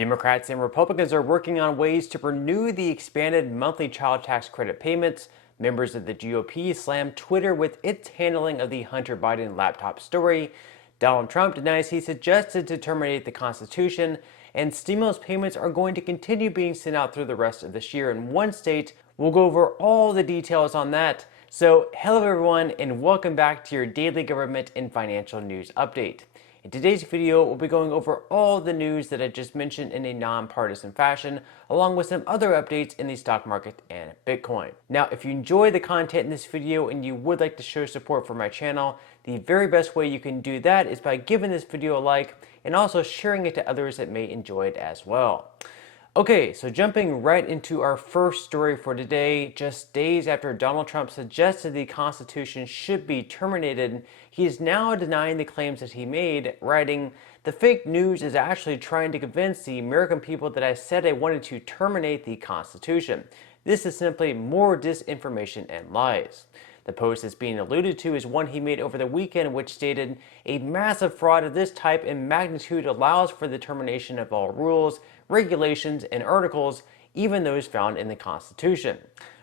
Democrats and Republicans are working on ways to renew the expanded monthly child tax credit payments. Members of the GOP slammed Twitter with its handling of the Hunter Biden laptop story. Donald Trump denies he suggested to terminate the Constitution, and stimulus payments are going to continue being sent out through the rest of this year in one state. We'll go over all the details on that. So, hello everyone, and welcome back to your daily government and financial news update. In today's video, we'll be going over all the news that I just mentioned in a nonpartisan fashion, along with some other updates in the stock market and Bitcoin. Now, if you enjoy the content in this video and you would like to show support for my channel, the very best way you can do that is by giving this video a like and also sharing it to others that may enjoy it as well. Okay, so jumping right into our first story for today, just days after Donald Trump suggested the Constitution should be terminated, he is now denying the claims that he made, writing, "The fake news is actually trying to convince the American people that I said I wanted to terminate the Constitution. This is simply more disinformation and lies." The post that's being alluded to is one he made over the weekend, which stated, "A massive fraud of this type and magnitude allows for the termination of all rules, regulations, and articles, even those found in the Constitution."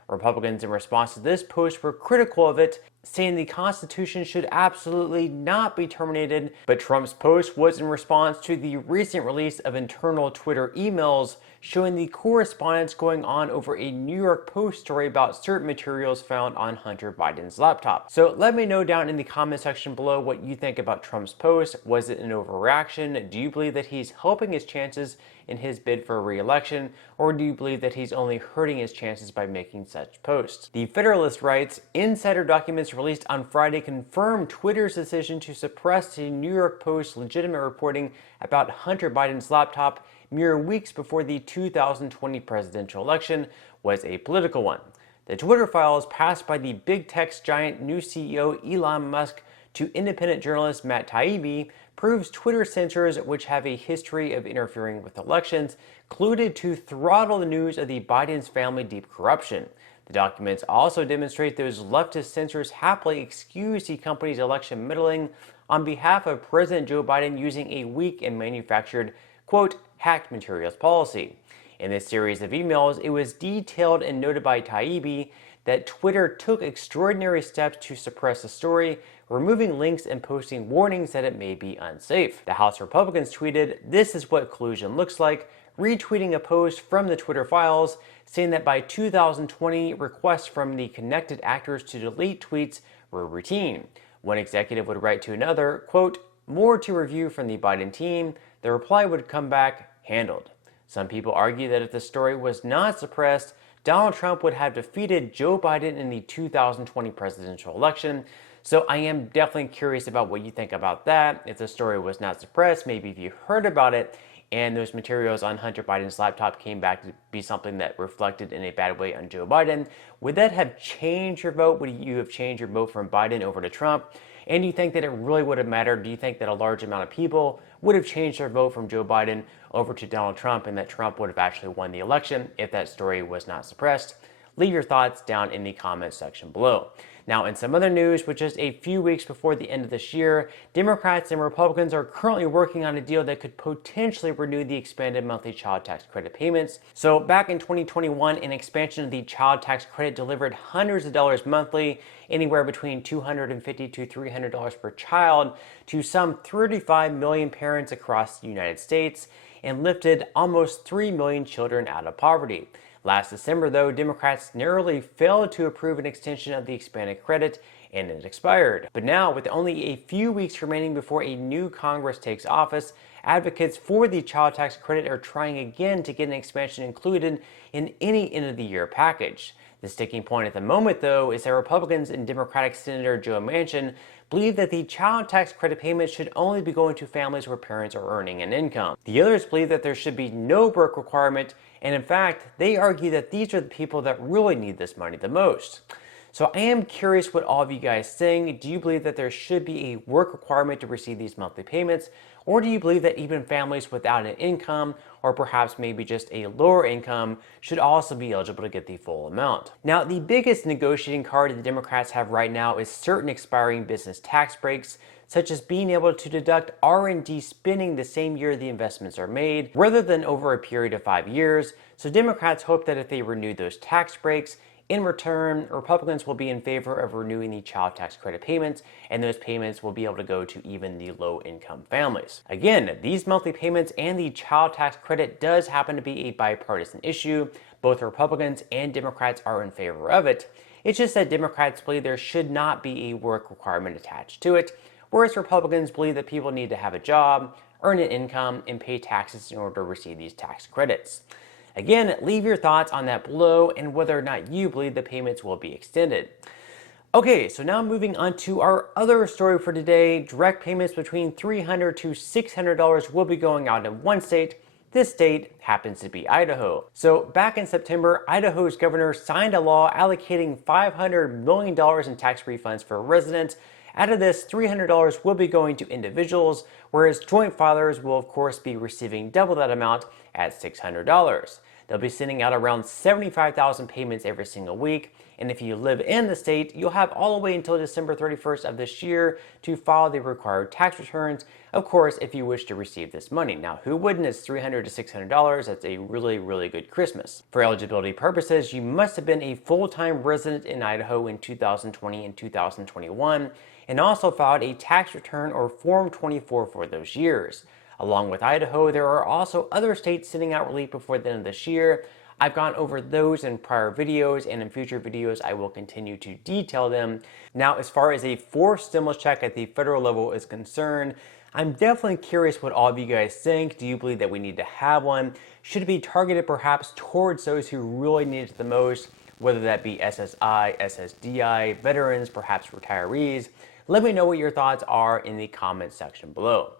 Republicans, in response to this post, were critical of it, saying the Constitution should absolutely not be terminated, but Trump's post was in response to the recent release of internal Twitter emails showing the correspondence going on over a New York Post story about certain materials found on Hunter Biden's laptop. So let me know down in the comment section below what you think about Trump's post. Was it an overreaction? Do you believe that he's helping his chances in his bid for re-election, or do you believe that he's only hurting his chances by making such posts? The Federalist writes, "Insider documents released on Friday confirmed Twitter's decision to suppress the New York Post's legitimate reporting about Hunter Biden's laptop mere weeks before the 2020 presidential election was a political one. The Twitter files passed by the big tech giant new CEO Elon Musk to independent journalist Matt Taibbi proves Twitter censors, which have a history of interfering with elections, colluded to throttle the news of the Biden's family deep corruption. The documents also demonstrate those leftist censors happily excused the company's election meddling on behalf of President Joe Biden using a weak and manufactured, quote, hacked materials policy." In this series of emails, it was detailed and noted by Taibbi that Twitter took extraordinary steps to suppress the story, removing links and posting warnings that it may be unsafe. The House Republicans tweeted, "This is what collusion looks like," retweeting a post from the Twitter files, saying that by 2020, requests from the connected actors to delete tweets were routine. One executive would write to another, quote, "More to review from the Biden team." The reply would come back, "Handled." Some people argue that if the story was not suppressed, Donald Trump would have defeated Joe Biden in the 2020 presidential election. So I am definitely curious about what you think about that. If the story was not suppressed, maybe if you heard about it and those materials on Hunter Biden's laptop came back to be something that reflected in a bad way on Joe Biden, would that have changed your vote? Would you have changed your vote from Biden over to Trump? And do you think that it really would have mattered? Do you think that a large amount of people would have changed their vote from Joe Biden over to Donald Trump and that Trump would have actually won the election if that story was not suppressed? Leave your thoughts down in the comments section below. Now, in some other news, with just a few weeks before the end of this year, Democrats and Republicans are currently working on a deal that could potentially renew the expanded monthly child tax credit payments. So back in 2021, an expansion of the child tax credit delivered hundreds of dollars monthly, anywhere between $250 to $300 per child, to some 35 million parents across the United States, and lifted almost 3 million children out of poverty. Last December, though, Democrats narrowly failed to approve an extension of the expanded credit, and it expired. But now, with only a few weeks remaining before a new Congress takes office, advocates for the child tax credit are trying again to get an expansion included in any end-of-the-year package. The sticking point at the moment, though, is that Republicans and Democratic Senator Joe Manchin believe that the child tax credit payment should only be going to families where parents are earning an income. The others believe that there should be no work requirement, and in fact, they argue that these are the people that really need this money the most. So I am curious what all of you guys think. Do you believe that there should be a work requirement to receive these monthly payments? Or do you believe that even families without an income, or perhaps maybe just a lower income, should also be eligible to get the full amount? Now, the biggest negotiating card the Democrats have right now is certain expiring business tax breaks. such as being able to deduct R&D spending the same year the investments are made, rather than over a period of 5 years. So Democrats hope that if they renew those tax breaks, in return, Republicans will be in favor of renewing the child tax credit payments, and those payments will be able to go to even the low-income families. Again, these monthly payments and the child tax credit does happen to be a bipartisan issue. Both Republicans and Democrats are in favor of it. It's just that Democrats believe there should not be a work requirement attached to it, whereas Republicans believe that people need to have a job, earn an income, and pay taxes in order to receive these tax credits. Again, leave your thoughts on that below and whether or not you believe the payments will be extended. Okay, so now moving on to our other story for today. Direct payments between $300 to $600 will be going out in one state. This state happens to be Idaho. So back in September, Idaho's governor signed a law allocating $500 million in tax refunds for residents. Out of this, $300 will be going to individuals, whereas joint fathers will of course be receiving double that amount at $600. They'll be sending out around 75,000 payments every single week, and if you live in the state, you'll have all the way until December 31st of this year to file the required tax returns, of course, if you wish to receive this money. Now, who wouldn't? It's $300 to $600. That's a really, really good Christmas. For eligibility purposes, you must have been a full-time resident in Idaho in 2020 and 2021, and also filed a tax return or Form 24 for those years. Along with Idaho, there are also other states sending out relief before the end of this year. I've gone over those in prior videos, and in future videos I will continue to detail them. Now, as far as a fourth stimulus check at the federal level is concerned, I'm definitely curious what all of you guys think. Do you believe that we need to have one? Should it be targeted perhaps towards those who really need it the most, whether that be SSI, SSDI, veterans, perhaps retirees? Let me know what your thoughts are in the comment section below.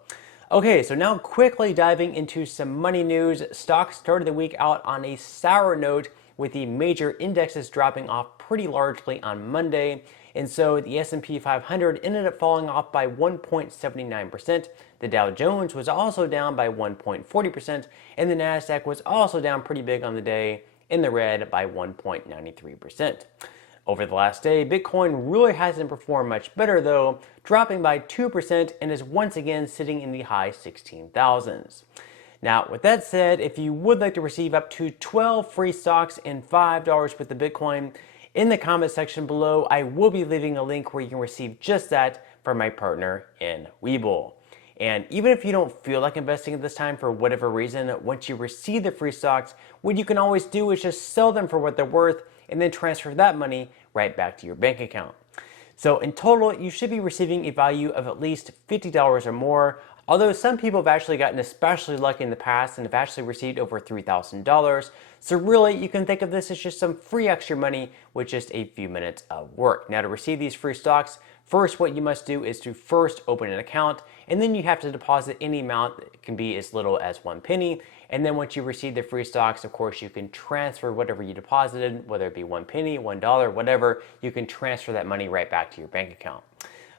Okay, so now quickly diving into some money news. Stocks started the week out on a sour note, with the major indexes dropping off pretty largely on Monday. And so the S&P 500 ended up falling off by 1.79%. The Dow Jones was also down by 1.40%, and the Nasdaq was also down pretty big on the day, in the red by 1.93%. Over the last day, Bitcoin really hasn't performed much better though, dropping by 2% and is once again sitting in the high 16,000s. Now, with that said, if you would like to receive up to 12 free stocks and $5 with the Bitcoin, in the comment section below, I will be leaving a link where you can receive just that from my partner in Webull. And even if you don't feel like investing at this time for whatever reason, once you receive the free stocks, what you can always do is just sell them for what they're worth and then transfer that money right back to your bank account. So in total, you should be receiving a value of at least $50 or more, although some people have actually gotten especially lucky in the past and have actually received over $3,000. So really, you can think of this as just some free extra money with just a few minutes of work. Now, to receive these free stocks, first what you must do is to first open an account, and then you have to deposit any amount. It can be as little as 1 penny. And then once you receive the free stocks, of course, you can transfer whatever you deposited, whether it be 1 penny, $1, whatever, you can transfer that money right back to your bank account.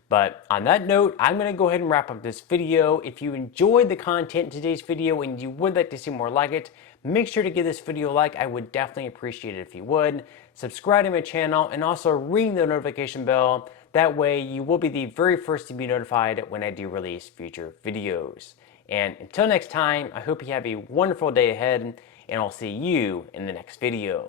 But on that note, I'm going to go ahead and wrap up this video. If you enjoyed the content in today's video and you would like to see more like it, make sure to give this video a like. I would definitely appreciate it if you would. Subscribe to my channel and also ring the notification bell. That way you will be the very first to be notified when I do release future videos. And until next time, I hope you have a wonderful day ahead, and I'll see you in the next video.